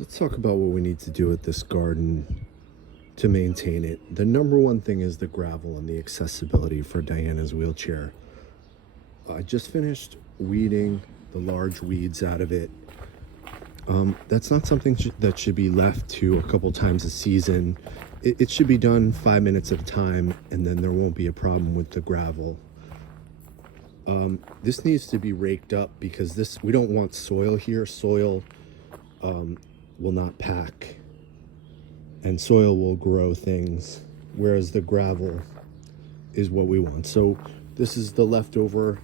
Let's talk about what we need to do with this garden to maintain it. The number one thing is the gravel and the accessibility for Diana's wheelchair. I just finished weeding the large weeds out of it. That's not something that should be left to a couple times a season. It should be done 5 minutes at a time, and then there won't be a problem with the gravel. This needs to be raked up because we don't want soil here. Soil will not pack, and soil will grow things, whereas the gravel is what we want. So this is the leftover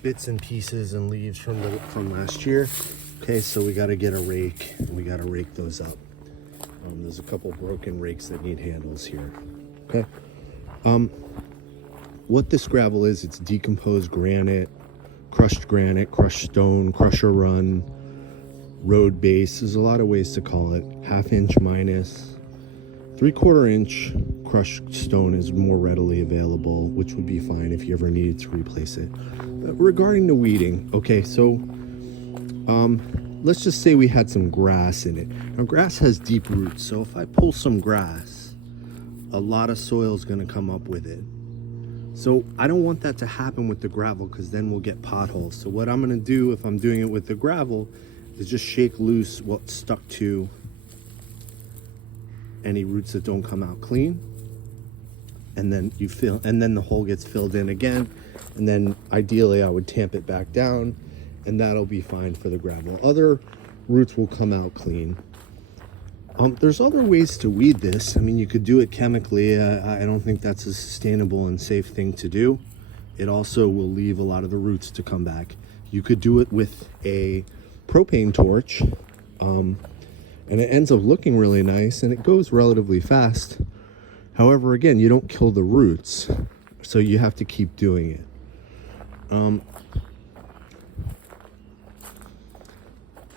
bits and pieces and leaves from last year. Okay, so we got to get a rake and we got to rake those up. There's a couple broken rakes that need handles here. Okay. What this gravel is, it's decomposed granite, crushed stone, crusher run, road base. There's a lot of ways to call it. 1/2 inch minus. 3/4 inch crushed stone is more readily available, which would be fine if you ever needed to replace it. But regarding the weeding, okay, so let's just say we had some grass in it. Now, grass has deep roots, so if I pull some grass, a lot of soil is going to come up with it. So I don't want that to happen with the gravel, because then we'll get potholes. So what I'm going to do if I'm doing it with the gravel is just shake loose what's stuck to any roots that don't come out clean, and then the hole gets filled in again, and then ideally I would tamp it back down, and that'll be fine for the gravel. Other roots will come out clean. There's other ways to weed this. I mean, you could do it chemically. I don't think that's a sustainable and safe thing to do. It also will leave a lot of the roots to come back. You could do it with a propane torch, and it ends up looking really nice, and it goes relatively fast. However, again, you don't kill the roots, so you have to keep doing it.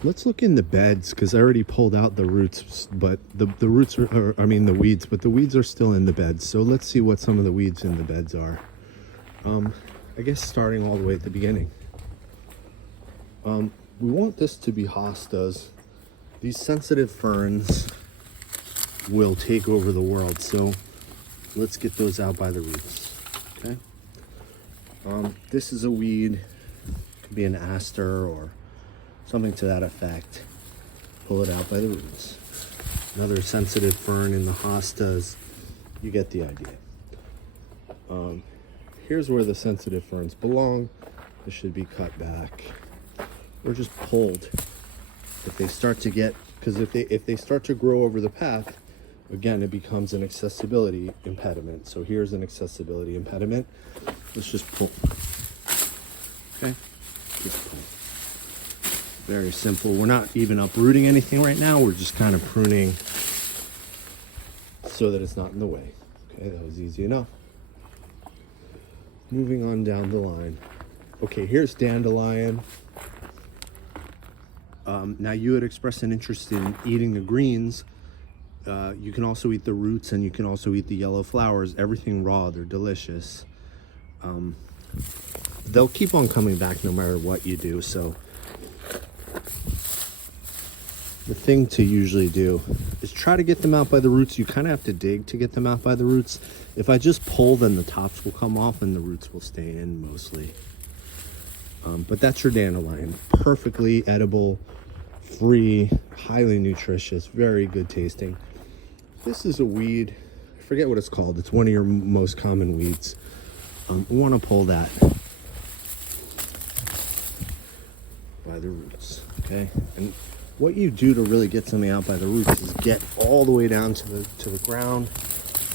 Let's look in the beds, because I already pulled out the roots, but the roots are, I mean the weeds, but the weeds are still in the beds. So let's see what some of the weeds in the beds are. I guess starting all the way at the beginning. We want this to be hostas. These sensitive ferns will take over the world, so let's get those out by the roots. Okay. This is a weed, could be an aster or something to that effect. Pull it out by the roots. Another sensitive fern in the hostas. You get the idea. Here's where the sensitive ferns belong. This should be cut back or just pulled. If they start to get, because if they start to grow over the path, again, it becomes an accessibility impediment. So here's an accessibility impediment. Let's just pull. Okay, just pull. Very simple. We're not even uprooting anything right now. We're just kind of pruning so that it's not in the way. Okay, that was easy enough. Moving on down the line. Okay, here's dandelion. Now you had expressed an interest in eating the greens. You can also eat the roots, and you can also eat the yellow flowers. Everything raw, they're delicious. They'll keep on coming back no matter what you do, so the thing to usually do is try to get them out by the roots. You kind of have to dig to get them out by the roots. If I just pull, then the tops will come off and the roots will stay in mostly. But that's your dandelion. Perfectly edible, free, highly nutritious, very good tasting. This is a weed. I forget what it's called. It's one of your most common weeds. We want to pull that by the roots. Okay, and what you do to really get something out by the roots is get all the way down to the ground,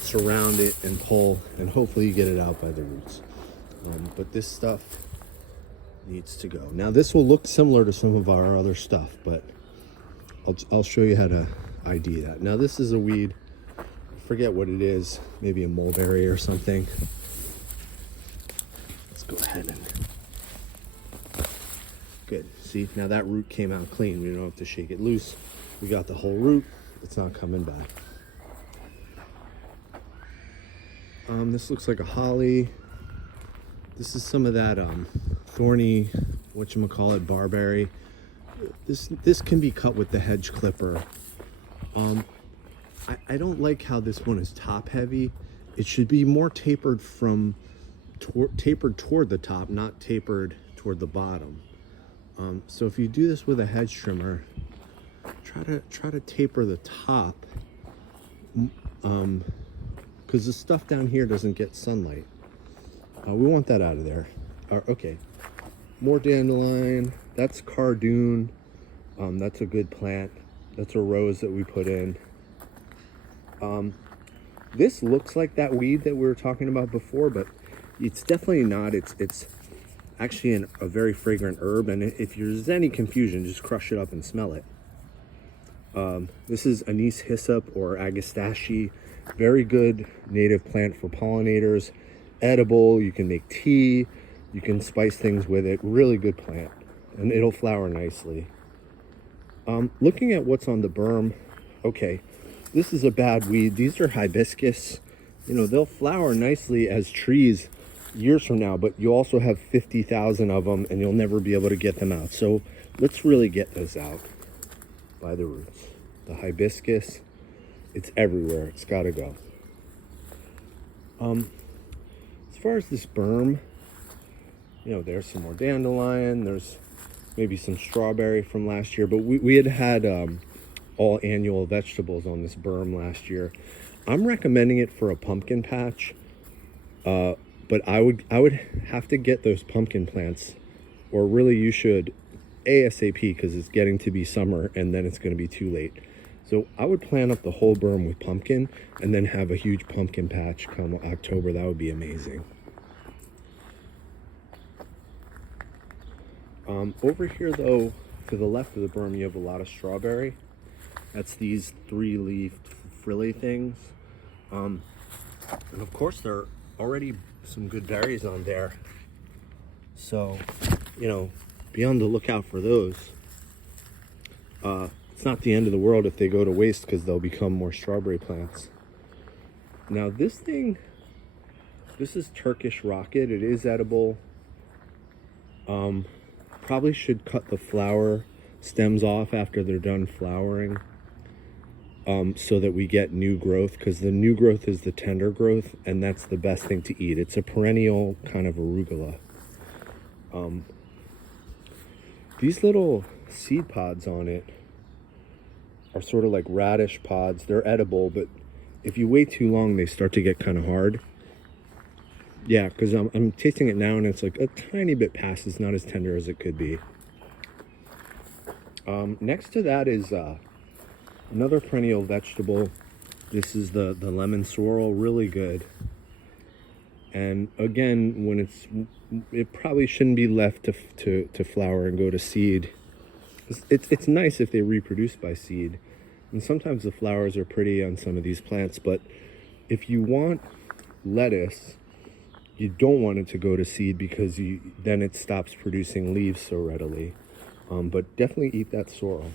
surround it, and pull, and hopefully you get it out by the roots. But this stuff needs to go. Now this will look similar to some of our other stuff, but I'll show you how to ID that. Now this is a weed. I forget what it is. Maybe a mulberry or something. Let's go ahead and. Good. See, now that root came out clean. We don't have to shake it loose. We got the whole root. It's not coming back. This looks like a holly. This is some of that thorny, whatchamacallit, barberry. This can be cut with the hedge clipper. I don't like how this one is top heavy. It should be more tapered tapered toward the top, not tapered toward the bottom. So if you do this with a hedge trimmer, try to taper the top, because the stuff down here doesn't get sunlight. We want that out of there. Okay, more dandelion. That's cardoon. That's a good plant. That's a rose that we put in. This looks like that weed that we were talking about before, but it's definitely not. It's actually a very fragrant herb, and if there's any confusion, just crush it up and smell it. This is anise hyssop or agastache. Very good native plant for pollinators. Edible. You can make tea. You can spice things with it. Really good plant, and it'll flower nicely. Looking at what's on the berm, okay, this is a bad weed. These are hibiscus. You know, they'll flower nicely as trees years from now, but you also have 50,000 of them, and you'll never be able to get them out. So let's really get those out by the roots. The hibiscus, it's everywhere. It's got to go. As far as this berm, you know, there's some more dandelion. There's maybe some strawberry from last year, but we had all annual vegetables on this berm last year. I'm recommending it for a pumpkin patch, but I would have to get those pumpkin plants, or really you should ASAP, because it's getting to be summer and then it's going to be too late. So I would plant up the whole berm with pumpkin and then have a huge pumpkin patch come October. That would be amazing. Over here though, to the left of the berm, you have a lot of strawberry. That's these 3-leaf frilly things. And of course there are already some good berries on there. So, you know, be on the lookout for those. It's not the end of the world if they go to waste, because they'll become more strawberry plants. Now this is Turkish rocket. It is edible. Probably should cut the flower stems off after they're done flowering, so that we get new growth, because the new growth is the tender growth, and that's the best thing to eat. It's a perennial kind of arugula. These little seed pods on it are sort of like radish pods. They're edible, but if you wait too long, they start to get kind of hard. Yeah, because I'm tasting it now, and it's like a tiny bit past. It's not as tender as it could be. Next to that is another perennial vegetable. This is the lemon sorrel, really good. And again, it probably shouldn't be left to flower and go to seed. It's nice if they reproduce by seed, and sometimes the flowers are pretty on some of these plants. But if you want lettuce, you don't want it to go to seed, because then it stops producing leaves so readily. But definitely eat that sorrel.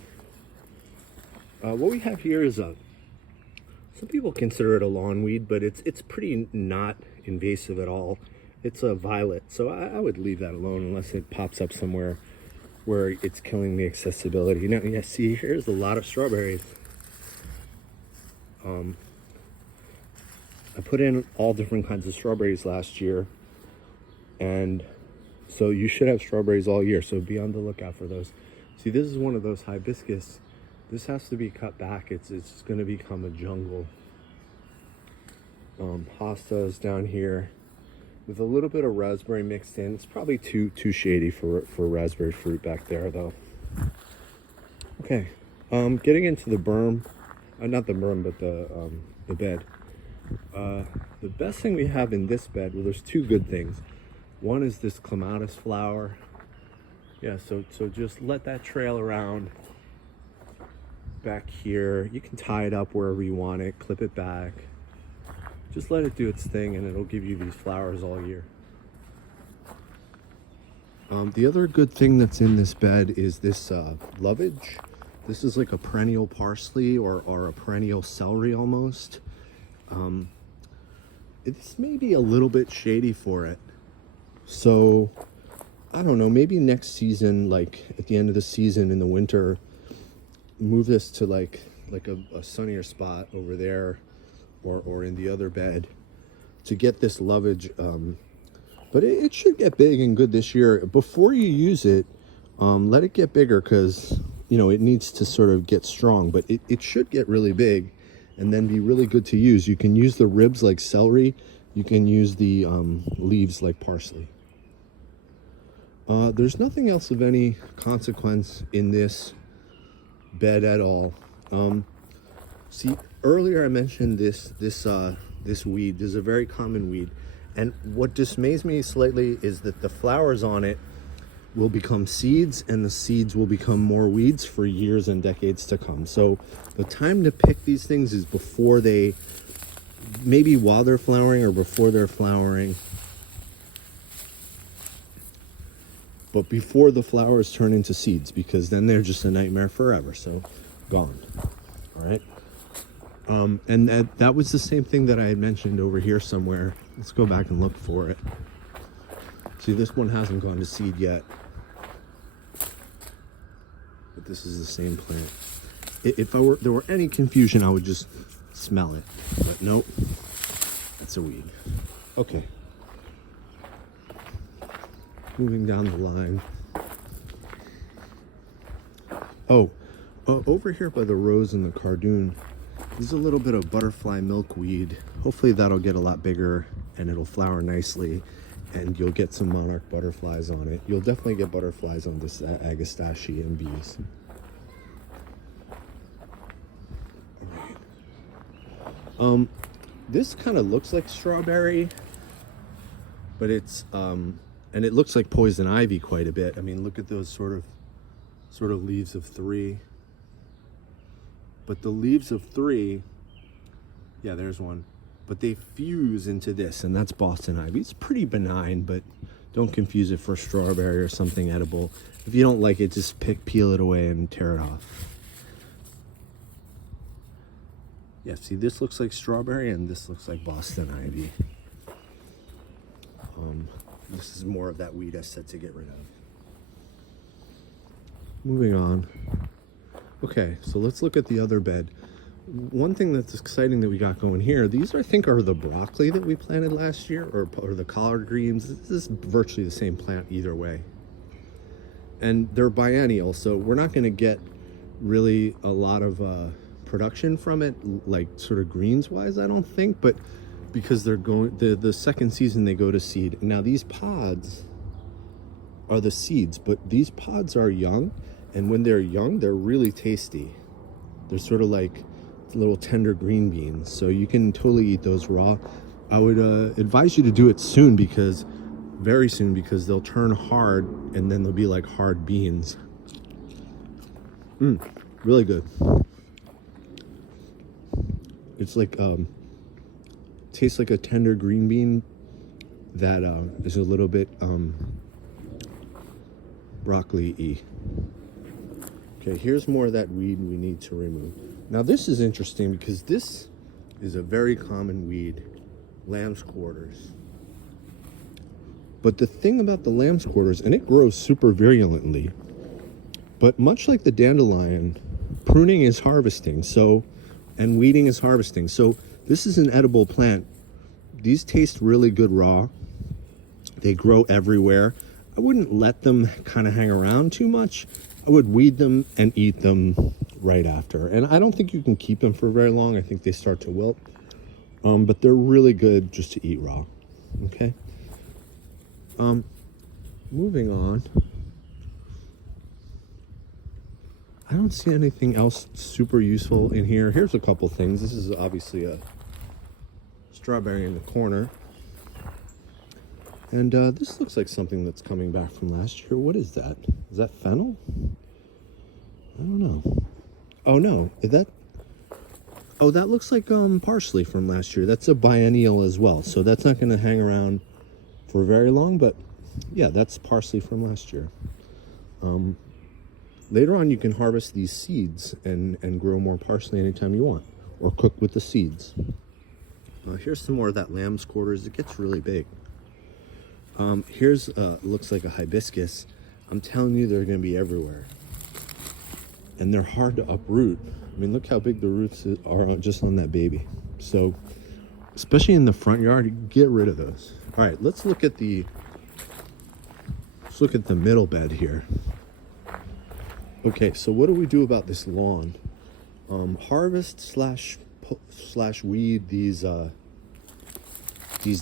What we have here is some people consider it a lawn weed, but it's pretty not invasive at all. It's a violet, so I would leave that alone unless it pops up somewhere where it's killing the accessibility. Now, yeah, see, here's a lot of strawberries. I put in all different kinds of strawberries last year, and so you should have strawberries all year, so be on the lookout for those. See, this is one of those hibiscus. This has to be cut back. It's going to become a jungle. Hostas down here with a little bit of raspberry mixed in. It's probably too shady for raspberry fruit back there though. Okay, getting into the berm, not the berm, but the bed. The best thing we have in this bed, well, there's two good things. One is this clematis flower. Yeah, so just let that trail around back here. You can tie it up wherever you want it, clip it back. Just let it do its thing, and it'll give you these flowers all year. The other good thing that's in this bed is this lovage. This is like a perennial parsley or a perennial celery almost. It's maybe a little bit shady for it. So I don't know, maybe next season, like at the end of the season in the winter, move this to like a sunnier spot over there, or in the other bed to get this lovage. But it should get big and good this year. Before you use it, let it get bigger, because it needs to sort of get strong, but it should get really big and then be really good to use. You can use the ribs like celery. You can use the leaves like parsley. There's nothing else of any consequence in this bed at all. See, earlier I mentioned this weed. This is a very common weed, and what dismays me slightly is that the flowers on it will become seeds, and the seeds will become more weeds for years and decades to come. So the time to pick these things is before they, maybe while they're flowering or before they're flowering, but before the flowers turn into seeds, because then they're just a nightmare forever. So gone. All right. And that was the same thing that I had mentioned over here somewhere. Let's go back and look for it. See, this one hasn't gone to seed yet, but this is the same plant. If there were any confusion, I would just smell it, but nope, that's a weed. Okay, moving down the line. Over here by the rose and the cardoon, there's a little bit of butterfly milkweed. Hopefully that'll get a lot bigger and it'll flower nicely, and you'll get some monarch butterflies on it. You'll definitely get butterflies on this agastache and bees. All right. This kind of looks like strawberry, but it's and it looks like poison ivy quite a bit. I mean, look at those sort of leaves of three. But the leaves of three, yeah, there's one, but they fuse into this, and that's Boston ivy. It's pretty benign, but don't confuse it for strawberry or something edible. If you don't like it, just peel it away and tear it off. Yeah, see, this looks like strawberry and this looks like Boston ivy. This is more of that weed I said to get rid of. Moving on. Okay, so let's look at the other bed. One thing that's exciting that we got going here, these I think are the broccoli that we planted last year, or the collard greens. This is virtually the same plant either way. And they're biennial, so we're not going to get really a lot of production from it, like sort of greens wise, I don't think, but because they're going, the second season they go to seed. Now these pods are the seeds, but these pods are young, and when they're young, they're really tasty. They're sort of like little tender green beans, so you can totally eat those raw. I would advise you to do it soon, very soon, because they'll turn hard and then they'll be like hard beans. Really good. It's like tastes like a tender green bean that is a little bit broccoli-y. Okay, here's more of that weed we need to remove. Now this is interesting because this is a very common weed, lamb's quarters. But the thing about the lamb's quarters, and it grows super virulently, but much like the dandelion, pruning is harvesting, and weeding is harvesting. So this is an edible plant. These taste really good raw. They grow everywhere. I wouldn't let them kind of hang around too much. I would weed them and eat them right after. And I don't think you can keep them for very long. I think they start to wilt. But they're really good just to eat raw. Okay. Moving on. I don't see anything else super useful in here. Here's a couple things. This is obviously a strawberry in the corner. And this looks like something that's coming back from last year. What is that? Is that fennel? I don't know. Oh no, is that? Oh, that looks like parsley from last year. That's a biennial as well, so that's not going to hang around for very long. But yeah, that's parsley from last year. Later on, you can harvest these seeds and grow more parsley anytime you want, or cook with the seeds. Here's some more of that lamb's quarters. It gets really big. Here's looks like a hibiscus. I'm telling you, they're going to be everywhere, and they're hard to uproot. I mean, look how big the roots are just on that baby. So, especially in the front yard, get rid of those. All right, let's look at the middle bed here. Okay, so what do we do about this lawn? Harvest slash weed these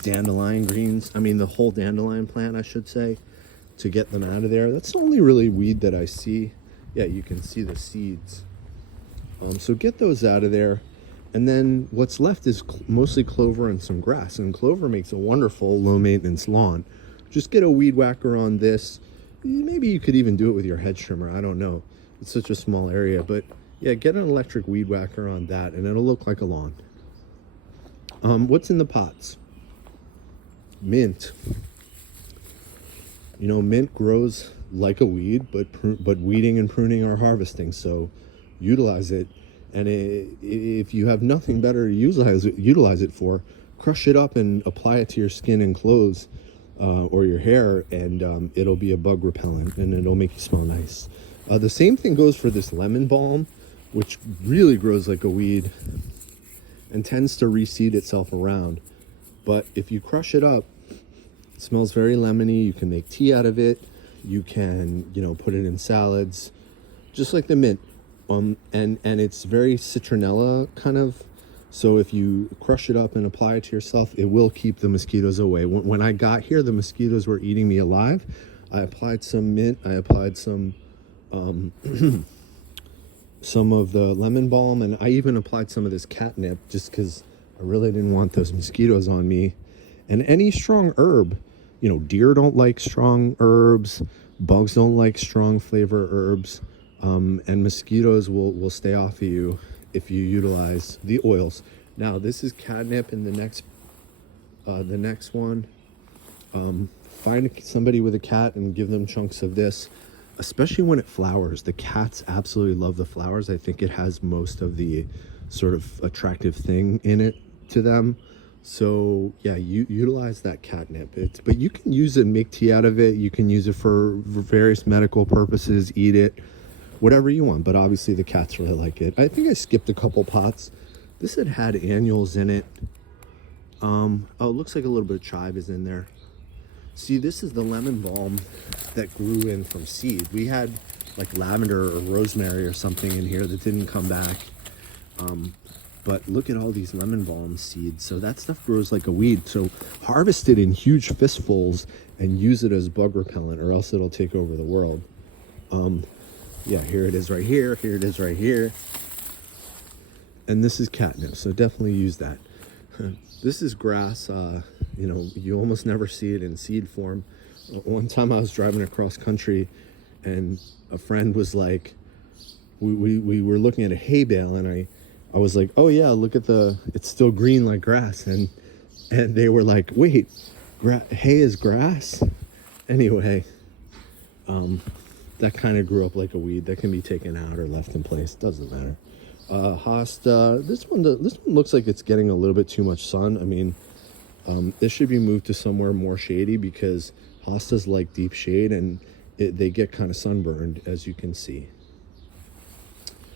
dandelion greens. I mean, the whole dandelion plant, I should say, to get them out of there. That's the only really weed that I see. Yeah, you can see the seeds. So get those out of there. And then what's left is mostly clover and some grass. And clover makes a wonderful low maintenance lawn. Just get a weed whacker on this. Maybe you could even do it with your hedge trimmer. I don't know. It's such a small area. But yeah, get an electric weed whacker on that and it'll look like a lawn. What's in the pots? Mint. You know, mint grows like a weed, but weeding and pruning are harvesting. So utilize it. And if you have nothing better to utilize it for, crush it up and apply it to your skin and clothes or your hair, and it'll be a bug repellent and it'll make you smell nice. The same thing goes for this lemon balm, which really grows like a weed and tends to reseed itself around. But if you crush it up, it smells very lemony. You can make tea out of it. You can, put it in salads, just like the mint. And it's very citronella kind of. So if you crush it up and apply it to yourself, it will keep the mosquitoes away. When I got here, the mosquitoes were eating me alive. I applied some mint. I applied some some of the lemon balm, and I even applied some of this catnip just because I really didn't want those mosquitoes on me. And any strong herb, deer don't like strong herbs, bugs don't like strong flavor herbs, and mosquitoes will stay off of you if you utilize the oils. Now this is catnip in the next one. Find somebody with a cat and give them chunks of this, especially when it flowers. The cats absolutely love the flowers. I think it has most of the sort of attractive thing in it to them. So yeah, you utilize that catnip. But you can use it and make tea out of it. You can use it for various medical purposes, eat it, whatever you want. But obviously the cats really like it. I think I skipped a couple pots. This had annuals in it. Oh, it looks like a little bit of chive is in there. See, this is the lemon balm that grew in from seed. We had like lavender or rosemary or something in here that didn't come back. But look at all these lemon balm seeds. So that stuff grows like a weed. So harvest it in huge fistfuls and use it as bug repellent, or else it'll take over the world. Yeah, here it is right here. Here it is right here. And this is catnip. So definitely use that. This is grass. You almost never see it in seed form. One time I was driving across country and a friend was like, we were looking at a hay bale, and I was like, oh yeah, look at it's still green like grass. And they were like, wait, hay is grass? Anyway, that kind of grew up like a weed. That can be taken out or left in place. Doesn't matter. Hosta, this one looks like it's getting a little bit too much sun. I mean, this should be moved to somewhere more shady because hostas like deep shade, and they get kind of sunburned, as you can see.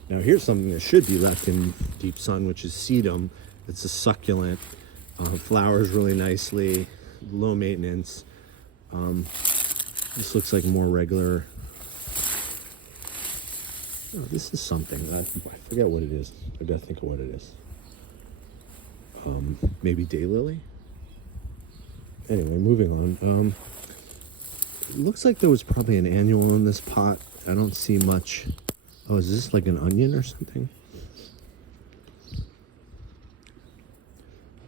Now here's something that should be left in deep sun, which is sedum. It's a succulent, flowers really nicely, low maintenance. This looks like more regular. Oh, this is something. I forget what it is. I gotta think of what it is. Maybe daylily? Anyway, moving on. It looks like there was probably an annual in this pot. I don't see much. Oh, is this like an onion or something?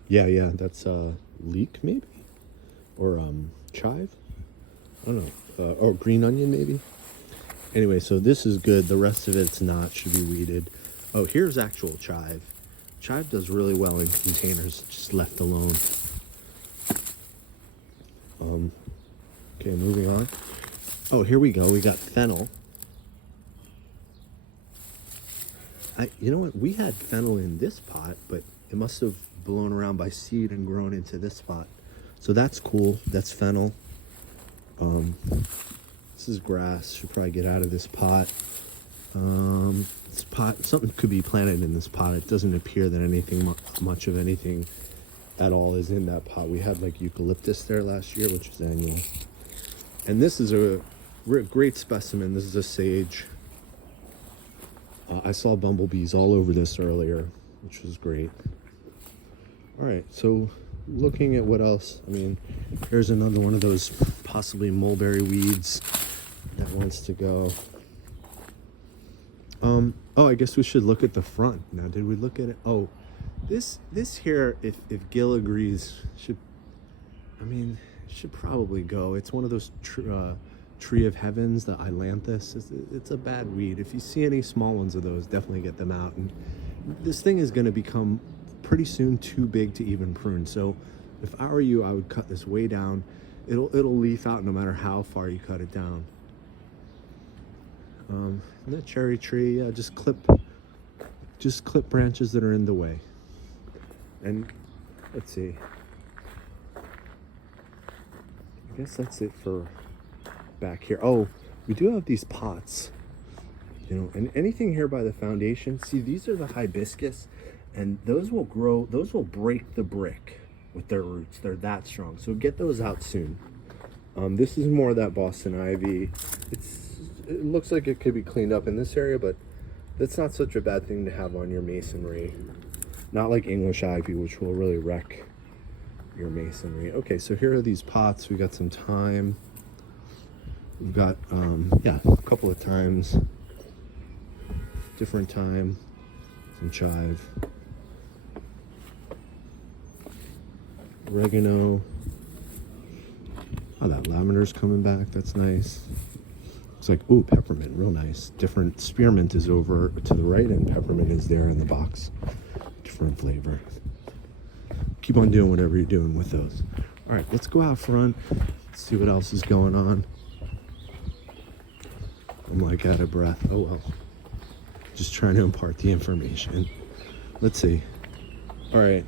Yeah, that's leek maybe? Or chive? I don't know. Or green onion maybe? Anyway, so this is good. The rest of it's not. Should be weeded. Oh, here's actual chive. Chive does really well in containers, just left alone. Okay, moving on. Oh, here we go. We got fennel. You know what? We had fennel in this pot, but it must have blown around by seed and grown into this pot. So that's cool. That's fennel. This is grass. Should probably get out of this pot. This pot, something could be planted in this pot. It doesn't appear that anything much of anything at all is in that pot. We had like eucalyptus there last year, which is annual. And this is a great specimen. This is a sage. I saw bumblebees all over this earlier, which was great. All right, so looking at what else, I mean, here's another one of those possibly mulberry weeds that wants to go. Oh, I guess we should look at the front. Now, did we look at it? Oh, this here, if Gil agrees, should probably go. It's one of those tree of heavens, the ailanthus. It's a bad weed. If you see any small ones of those, definitely get them out. And this thing is going to become pretty soon too big to even prune. So if I were you, I would cut this way down. It'll leaf out no matter how far you cut it down. The cherry tree, yeah, just clip branches that are in the way. And let's see, I guess that's it for back here. Oh, we do have these pots, you know, and anything here by the foundation, see, these are the hibiscus, and those will grow, those will break the brick with their roots. They're that strong, so get those out soon. This is more of that Boston ivy. It looks like it could be cleaned up in this area, but that's not such a bad thing to have on your masonry. Not like English ivy, which will really wreck your masonry. Okay, so here are these pots. We got some thyme. We've got, yeah, a couple of thymes. Different thyme. Some chive. Oregano. Oh, that lavender's coming back. That's nice. It's like, ooh, peppermint, real nice. Different spearmint is over to the right, and peppermint is there in the box. Different flavor. Keep on doing whatever you're doing with those. All right, let's go out front. Let's see what else is going on. I'm like out of breath. Oh well. Just trying to impart the information. Let's see. All right.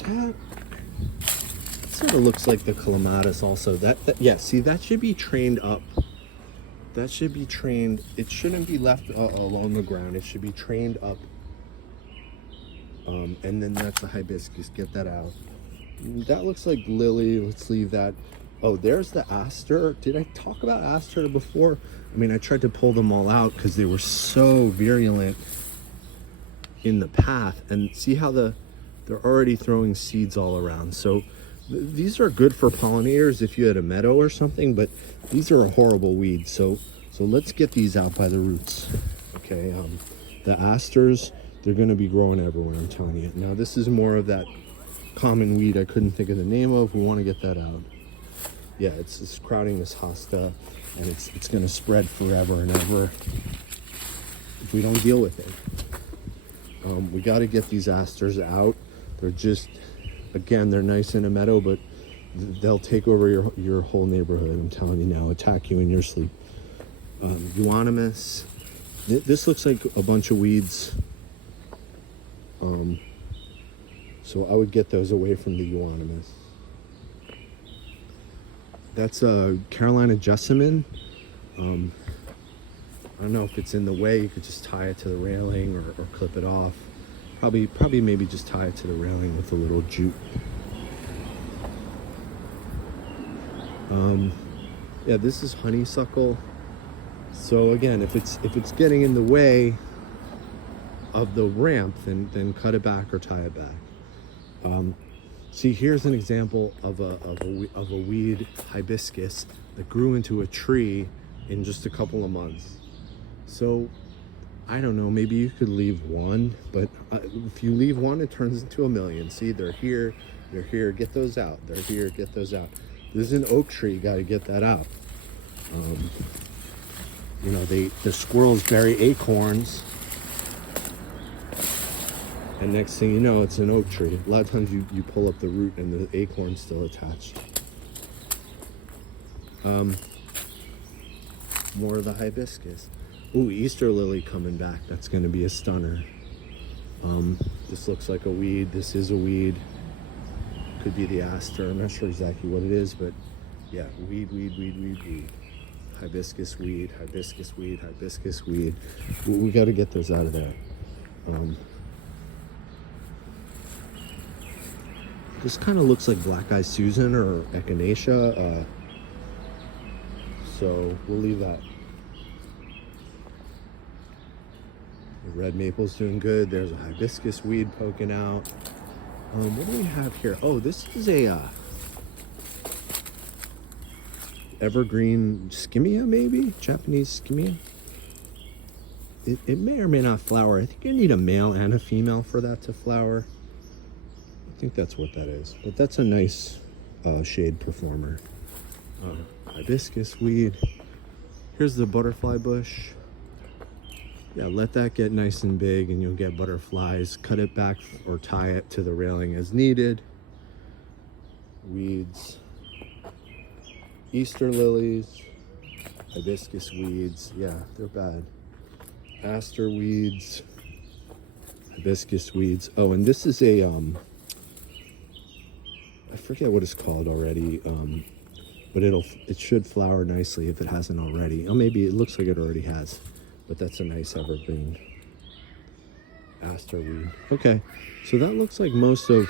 That sort of looks like the clematis also. That yeah, see, that should be trained up. That should be trained. It shouldn't be left along the ground. It should be trained up. And then that's the hibiscus. Get that out. That looks like lily. Let's leave that. Oh, there's the aster. Did I talk about aster before? I mean, I tried to pull them all out because they were so virulent in the path. And see how they're already throwing seeds all around. So these are good for pollinators if you had a meadow or something, but these are a horrible weed. So let's get these out by the roots. Okay, the asters, they're going to be growing everywhere, I'm telling you. Now this is more of that common weed I couldn't think of the name of. We want to get that out. Yeah, it's crowding this hosta, and it's going to spread forever and ever if we don't deal with it. We got to get these asters out. They're just, again, they're nice in a meadow, but they'll take over your whole neighborhood. I'm telling you now, attack you in your sleep. Euonymus. This looks like a bunch of weeds. So I would get those away from the euonymus. That's a Carolina jessamine. I don't know if it's in the way. You could just tie it to the railing or clip it off. Probably maybe just tie it to the railing with a little jute. Yeah, this is honeysuckle. So again, if it's getting in the way of the ramp, then cut it back or tie it back. See, here's an example of a weed, hibiscus, that grew into a tree in just a couple of months. So I don't know, maybe you could leave one, but if you leave one, it turns into a million. See, they're here, get those out. They're here, get those out. This is an oak tree, got to get that out. You know, the squirrels bury acorns, and next thing you know, it's an oak tree. A lot of times you pull up the root and the acorn's still attached. More of the hibiscus. Ooh, Easter lily coming back. That's going to be a stunner. This looks like a weed. This is a weed. Could be the aster. I'm not sure exactly what it is, but yeah, weed. Hibiscus weed, hibiscus weed, hibiscus weed. We got to get those out of there. This kind of looks like Black Eye Susan or Echinacea, so we'll leave that. The red maple's doing good. There's a hibiscus weed poking out. What do we have here? Oh, this is a evergreen skimmia, maybe? Japanese skimmia? It may or may not flower. I think you need a male and a female for that to flower. I think that's what that is. But that's a nice shade performer. Hibiscus weed. Here's the butterfly bush. Yeah, let that get nice and big and you'll get butterflies. Cut it back or tie it to the railing as needed. Weeds. Easter lilies. Hibiscus weeds. Yeah, they're bad. Aster weeds. Hibiscus weeds. Oh, and this is a, I forget what it's called already, but it should flower nicely if it hasn't already. Oh, maybe it looks like it already has. But that's a nice evergreen. Aster weed. Okay, so that looks like most of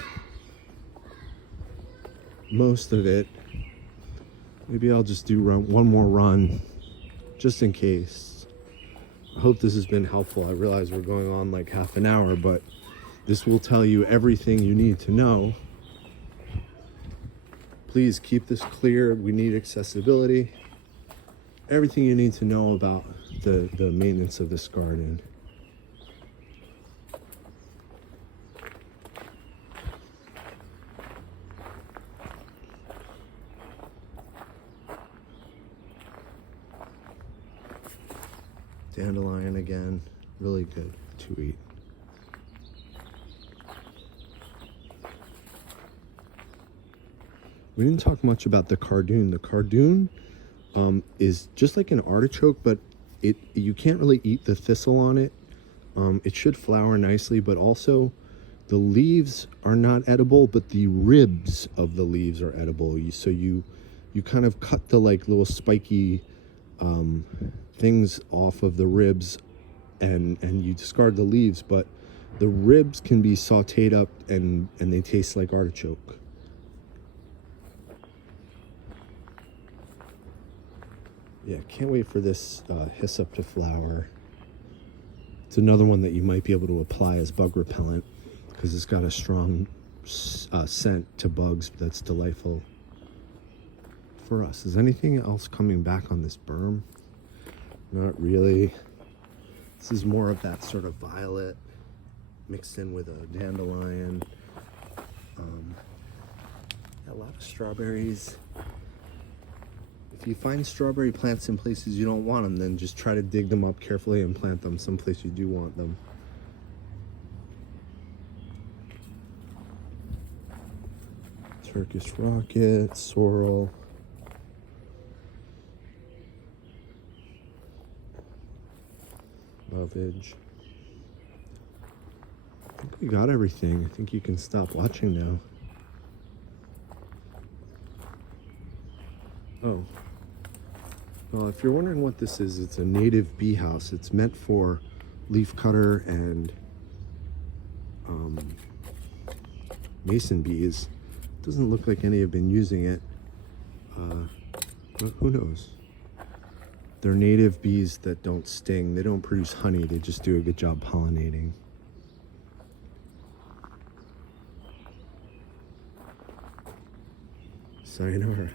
it. Maybe I'll just do one more run, just in case. I hope this has been helpful. I realize we're going on like half an hour, but this will tell you everything you need to know. Please keep this clear. We need accessibility. Everything you need to know about the maintenance of this garden. Dandelion again, really good to eat. We didn't talk much about the cardoon. The cardoon is just like an artichoke, but you can't really eat the thistle on it. It should flower nicely, but also the leaves are not edible, but the ribs of the leaves are edible. So you kind of cut the like little spiky things off of the ribs and you discard the leaves, but the ribs can be sauteed up and they taste like artichoke. Yeah, can't wait for this hyssop to flower. It's another one that you might be able to apply as bug repellent because it's got a strong scent to bugs that's delightful for us. Is anything else coming back on this berm? Not really. This is more of that sort of violet mixed in with a dandelion. A lot of strawberries. If you find strawberry plants in places you don't want them, then just try to dig them up carefully and plant them someplace you do want them. Turkish rocket, sorrel. Lovage. I think we got everything. I think you can stop watching now. Oh. Well, if you're wondering what this is, it's a native bee house. It's meant for leafcutter and mason bees. Doesn't look like any have been using it. But who knows? They're native bees that don't sting. They don't produce honey. They just do a good job pollinating. Sayonara.